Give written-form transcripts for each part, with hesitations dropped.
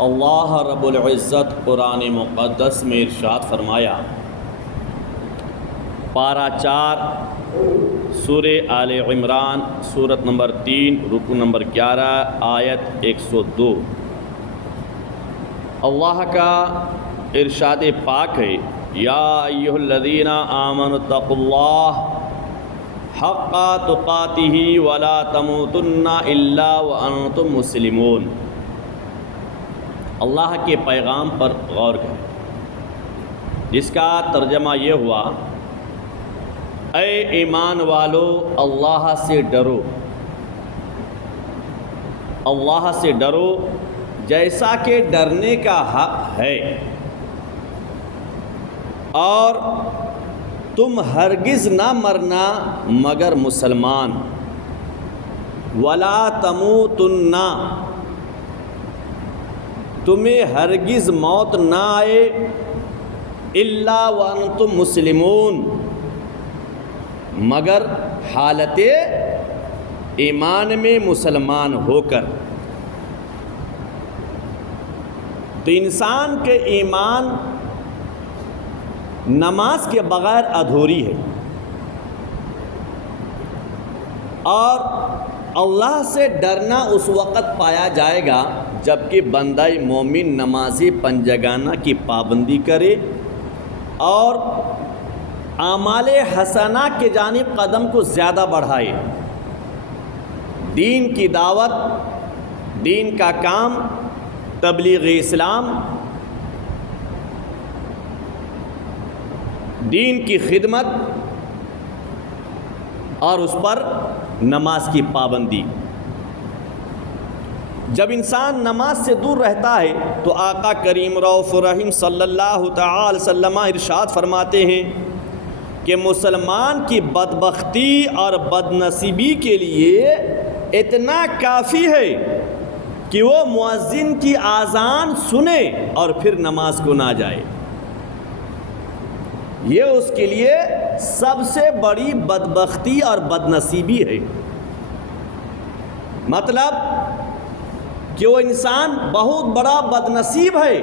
اللہ رب العزت قرآن مقدس میں ارشاد فرمایا، پارہ 4 سورہ آل عمران سورت نمبر 3 رکو نمبر 11 آیت 102۔ اللہ کا ارشاد پاک ہے، یا ایھا الذین آمنوا اتقوا اللہ حق تقاتہ ولا تموتن الا وانتم مسلمون۔ اللہ کے پیغام پر غور کریں، جس کا ترجمہ یہ ہوا، اے ایمان والو اللہ سے ڈرو، اللہ سے ڈرو جیسا کہ ڈرنے کا حق ہے، اور تم ہرگز نہ مرنا مگر مسلمان، ولا تموتن، تمہیں ہرگز موت نہ آئے، الا وانتم مسلمون، مگر حالت ایمان میں مسلمان ہو کر۔ تو انسان کے ایمان نماز کے بغیر ادھوری ہے، اور اللہ سے ڈرنا اس وقت پایا جائے گا جب کہ بندہ مومن نمازی پنجگانہ کی پابندی کرے اور اعمال حسنہ کے جانب قدم کو زیادہ بڑھائے، دین کی دعوت، دین کا کام، تبلیغ اسلام، دین کی خدمت، اور اس پر نماز کی پابندی۔ جب انسان نماز سے دور رہتا ہے تو آقا کریم رؤوف رحیم صلی اللہ تعالی وسلم ارشاد فرماتے ہیں کہ مسلمان کی بدبختی اور بدنصیبی کے لیے اتنا کافی ہے کہ وہ مؤذن کی اذان سنے اور پھر نماز کو نہ جائے۔ یہ اس کے لیے سب سے بڑی بدبختی اور بدنصیبی ہے۔ مطلب کہ وہ انسان بہت بڑا بدنصیب ہے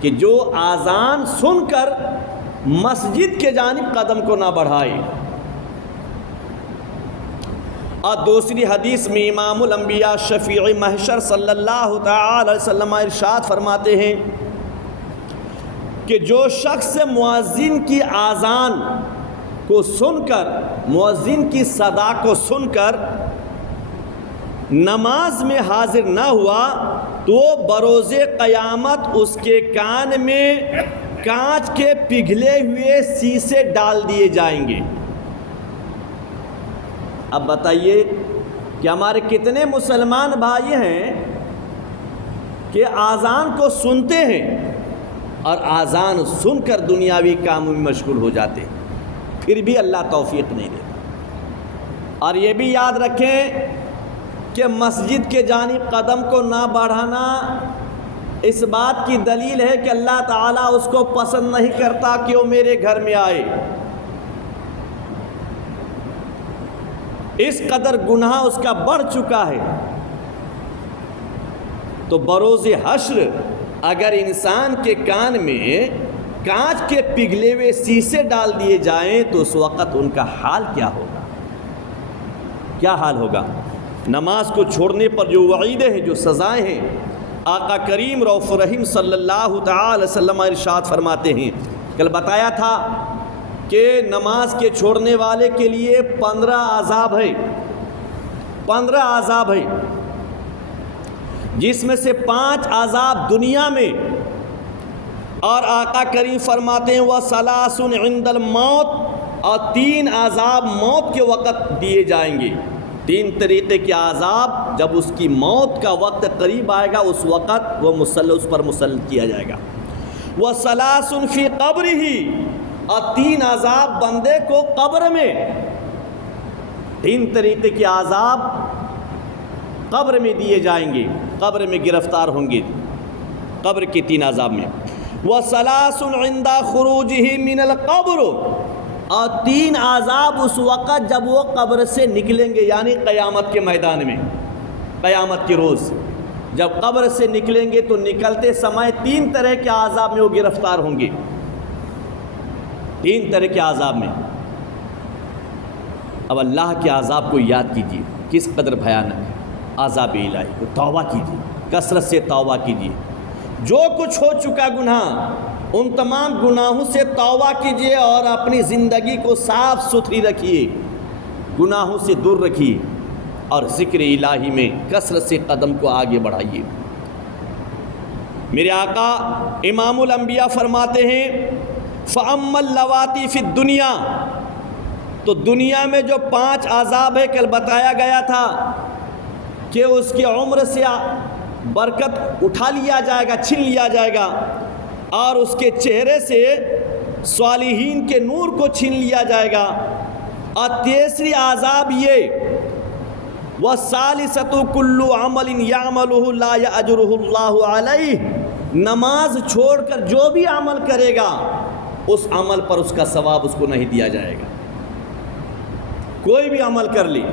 کہ جو اذان سن کر مسجد کے جانب قدم کو نہ بڑھائے۔ اور دوسری حدیث میں امام الانبیاء شفیع محشر صلی اللہ تعالی علیہ وسلم ارشاد فرماتے ہیں کہ جو شخص مؤذن کی اذان کو سن کر، مؤذن کی صدا کو سن کر نماز میں حاضر نہ ہوا تو بروز قیامت اس کے کان میں کانچ کے پگھلے ہوئے سیسے ڈال دیے جائیں گے۔ اب بتائیے کہ ہمارے کتنے مسلمان بھائی ہیں کہ اذان کو سنتے ہیں اور اذان سن کر دنیاوی کاموں میں مشغول ہو جاتے ہیں، پھر بھی اللہ توفیق نہیں دیتا۔ اور یہ بھی یاد رکھیں کہ مسجد کے جانب قدم کو نہ بڑھانا اس بات کی دلیل ہے کہ اللہ تعالیٰ اس کو پسند نہیں کرتا کہ وہ میرے گھر میں آئے۔ اس قدر گناہ اس کا بڑھ چکا ہے۔ تو بروز حشر اگر انسان کے کان میں کانچ کے پگھلے ہوئے سیسے ڈال دیے جائیں تو اس وقت ان کا حال کیا ہوگا؟ کیا حال ہوگا؟ نماز کو چھوڑنے پر جو وعیدیں ہیں، جو سزائیں ہیں، آقا کریم رؤوف رحیم صلی اللہ تعالی وسلم ارشاد فرماتے ہیں، کل بتایا تھا کہ نماز کے چھوڑنے والے کے لیے 15 عذاب ہے، 15 عذاب ہے، جس میں سے 5 عذاب دنیا میں، اور آقا کریم فرماتے ہیں وَثَلَاثٌ عِندَ الْمَوْتِ، اور 3 عذاب موت کے وقت دیے جائیں گے۔ 3 طریقے کے عذاب جب اس کی موت کا وقت قریب آئے گا اس وقت وہ اس پر مسلط کیا جائے گا۔ وَثَلَاثٌ فِي قَبْرِهِ، اور 3 عذاب بندے کو قبر میں، 3 طریقے کے عذاب قبر میں دیے جائیں گے، قبر میں گرفتار ہوں گے، قبر کے 3 عذاب میں۔ وَثَلَاثٌ عِندَ خُرُوجِهِ مِنَ الْقَبْرِ، اور 3 عذاب اس وقت جب وہ قبر سے نکلیں گے، یعنی قیامت کے میدان میں، قیامت کے روز جب قبر سے نکلیں گے تو نکلتے سمے 3 طرح کے عذاب میں وہ گرفتار ہوں گے، 3 طرح کے عذاب میں۔ اب اللہ کے عذاب کو یاد کیجیے، کس قدر بھیانک ہے عذاب الہی کو۔ توبہ کیجیے، کثرت سے توبہ کیجیے، جو کچھ ہو چکا گناہ ان تمام گناہوں سے توبہ کیجیے اور اپنی زندگی کو صاف ستھری رکھیے، گناہوں سے دور رکھیے اور ذکر الہی میں کثرت سے قدم کو آگے بڑھائیے۔ میرے آقا امام الانبیاء فرماتے ہیں فَأَمَّا اللَّوَاتِي فِي الدُّنْيَا، تو دنیا میں جو 5 عذاب ہے کل بتایا گیا تھا کہ اس کی عمر سے برکت اٹھا لیا جائے گا، چھین لیا جائے گا، اور اس کے چہرے سے صالحین کے نور کو چھین لیا جائے گا۔ اور تیسری عذاب یہ وَالثَّالِثَةُ كُلُّ عَمَلٍ يَعْمَلُهُ لَا يَأْجُرُهُ اللَّهُ عَلَيْهِ، نماز چھوڑ کر جو بھی عمل کرے گا اس عمل پر اس کا ثواب اس کو نہیں دیا جائے گا۔ کوئی بھی عمل کر لی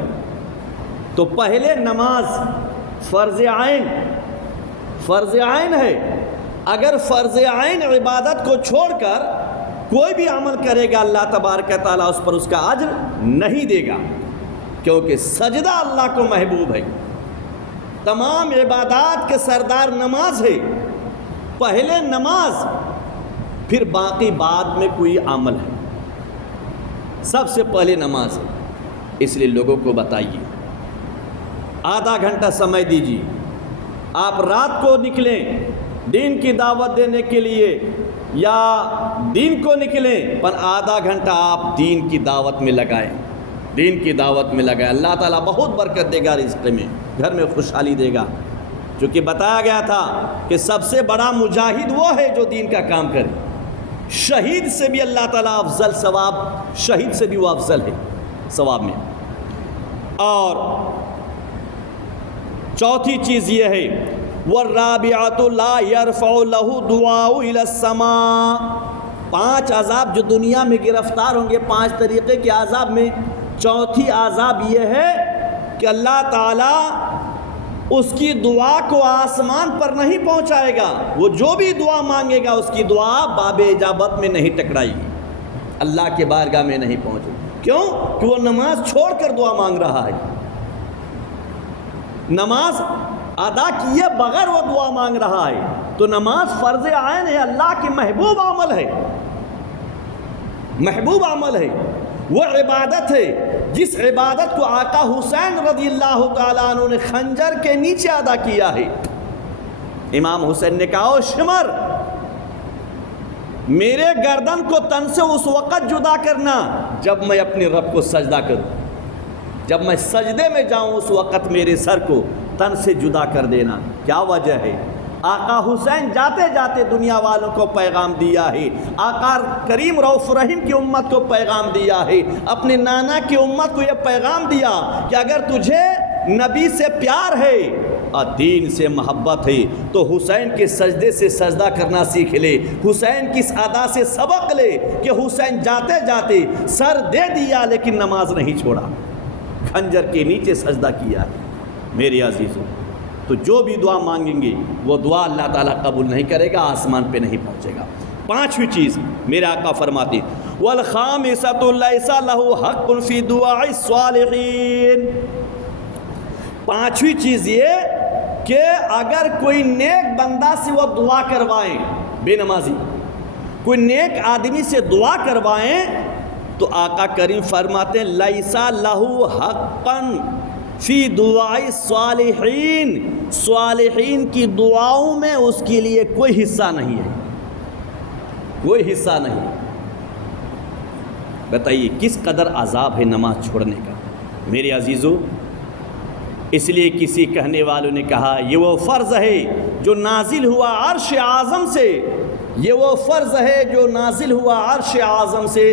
تو پہلے نماز فرض عین ہے، اگر فرض عین عبادت کو چھوڑ کر کوئی بھی عمل کرے گا اللہ تبارک تعالیٰ اس پر اس کا اجر نہیں دے گا، کیونکہ سجدہ اللہ کو محبوب ہے۔ تمام عبادات کے سردار نماز ہے، پہلے نماز پھر باقی بعد میں کوئی عمل ہے، سب سے پہلے نماز ہے۔ اس لیے لوگوں کو بتائیے، آدھا گھنٹہ سمے دیجیے، آپ رات کو نکلیں دین کی دعوت دینے کے لیے یا دین کو نکلیں، پر آدھا گھنٹہ آپ دین کی دعوت میں لگائیں، دین کی دعوت میں لگائیں۔ اللہ تعالیٰ بہت برکت دے گا رزق میں، گھر میں خوشحالی دے گا، چونکہ بتایا گیا تھا کہ سب سے بڑا مجاہد وہ ہے جو دین کا کام کرے۔ شہید سے بھی اللہ تعالیٰ افضل ثواب، شہید سے بھی وہ افضل ہے ثواب میں۔ اور چوتھی چیز یہ ہے وَالرَّابِعَةُ لَا يَرْفَعُ لَهُ دُعَاءُ إِلَى السَّمَاءِ، 5 عذاب جو دنیا میں گرفتار ہوں گے 5 طریقے کے عذاب میں، چوتھی عذاب یہ ہے کہ اللہ تعالیٰ اس کی دعا کو آسمان پر نہیں پہنچائے گا، وہ جو بھی دعا مانگے گا اس کی دعا باب اجابت میں نہیں ٹکرائے گی، اللہ کے بارگاہ میں نہیں پہنچے گی۔ کیوں؟ کہ وہ نماز چھوڑ کر دعا مانگ رہا ہے، نماز ادا کیے بغیر وہ دعا مانگ رہا ہے، تو نماز فرض عین ہے، اللہ کی محبوب عمل ہے، محبوب عمل ہے، وہ عبادت ہے جس عبادت کو آقا حسین رضی اللہ تعالیٰ عنہ نے خنجر کے نیچے ادا کیا ہے۔ امام حسین نے کہا او شمر، میرے گردن کو تن سے اس وقت جدا کرنا جب میں اپنے رب کو سجدہ کروں، جب میں سجدے میں جاؤں اس وقت میرے سر کو تن سے جدا کر دینا۔ کیا وجہ ہے؟ آقا حسین جاتے جاتے دنیا والوں کو پیغام دیا ہے، آقا کریم رؤوف رحیم کی امت کو پیغام دیا ہے، اپنے نانا کی امت کو یہ پیغام دیا کہ اگر تجھے نبی سے پیار ہے اور دین سے محبت ہے تو حسین کے سجدے سے سجدہ کرنا سیکھ لے، حسین کی اس ادا سے سبق لے کہ حسین جاتے جاتے سر دے دیا لیکن نماز نہیں چھوڑا، خنجر کے نیچے سجدہ کیا ہے۔ میرے عزیزوں، تو جو بھی دعا مانگیں گے وہ دعا اللہ تعالیٰ قبول نہیں کرے گا، آسمان پہ نہیں پہنچے گا۔ 5ویں چیز میرے آقا فرماتے ہیں وَالْخَامِسَةُ لَيْسَ لَهُ حَقٌّ فِي دُعَاءِ الصَّالِحِينَ، 5ویں چیز یہ کہ اگر کوئی نیک بندہ سے وہ دعا کروائیں، بے نمازی کوئی نیک آدمی سے دعا کروائیں تو آقا کریم فرماتے ہیں لَيْسَ لَهُ حَقًّا فی دعاء الصالحین، صالحین کی دعاؤں میں اس کے لیے کوئی حصہ نہیں ہے، کوئی حصہ نہیں۔ بتائیے کس قدر عذاب ہے نماز چھوڑنے کا میرے عزیزو۔ اس لیے کسی کہنے والوں نے کہا یہ وہ فرض ہے جو نازل ہوا عرش اعظم سے، یہ وہ فرض ہے جو نازل ہوا عرش اعظم سے،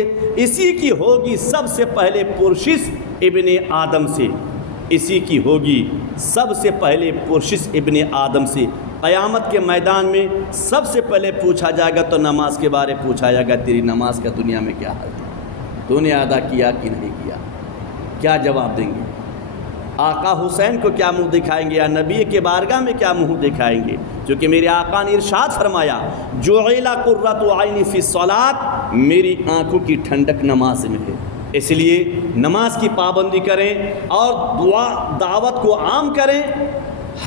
اسی کی ہوگی سب سے پہلے پرشش ابن آدم سے، اسی کی ہوگی سب سے پہلے پرشش ابن آدم سے۔ قیامت کے میدان میں سب سے پہلے پوچھا جائے گا تو نماز کے بارے پوچھا جائے گا، تیری نماز کا دنیا میں کیا حال تھا، تو نے ادا کیا کہ نہیں کیا، کیا جواب دیں گے؟ آقا حسین کو کیا منہ دکھائیں گے یا نبی کے بارگاہ میں کیا منہ دکھائیں گے؟ چونکہ میرے آقا نے ارشاد فرمایا جعل قرۃ عینی فی الصلاۃ، میری آنکھوں کی ٹھنڈک نماز میں ہے۔ اس لیے نماز کی پابندی کریں اور دعوت کو عام کریں۔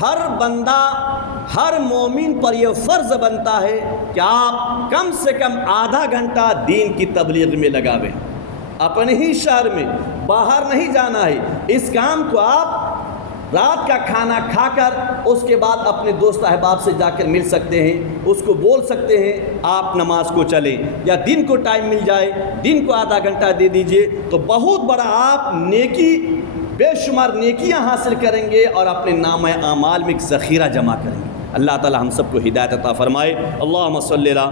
ہر بندہ، ہر مومن پر یہ فرض بنتا ہے کہ آپ کم سے کم آدھا گھنٹہ دین کی تبلیغ میں لگاویں۔ اپنے ہی شہر میں، باہر نہیں جانا ہے۔ اس کام کو آپ رات کا کھانا کھا کر اس کے بعد اپنے دوست احباب سے جا کر مل سکتے ہیں، اس کو بول سکتے ہیں آپ نماز کو چلیں، یا دن کو ٹائم مل جائے، دن کو آدھا گھنٹہ دے دیجئے، تو بہت بڑا آپ نیکی، بے شمار نیکیاں حاصل کریں گے اور اپنے نامہ اعمال میں ایک ذخیرہ جمع کریں گے۔ اللہ تعالی ہم سب کو ہدایت عطا فرمائے۔ اللہم صلی اللہ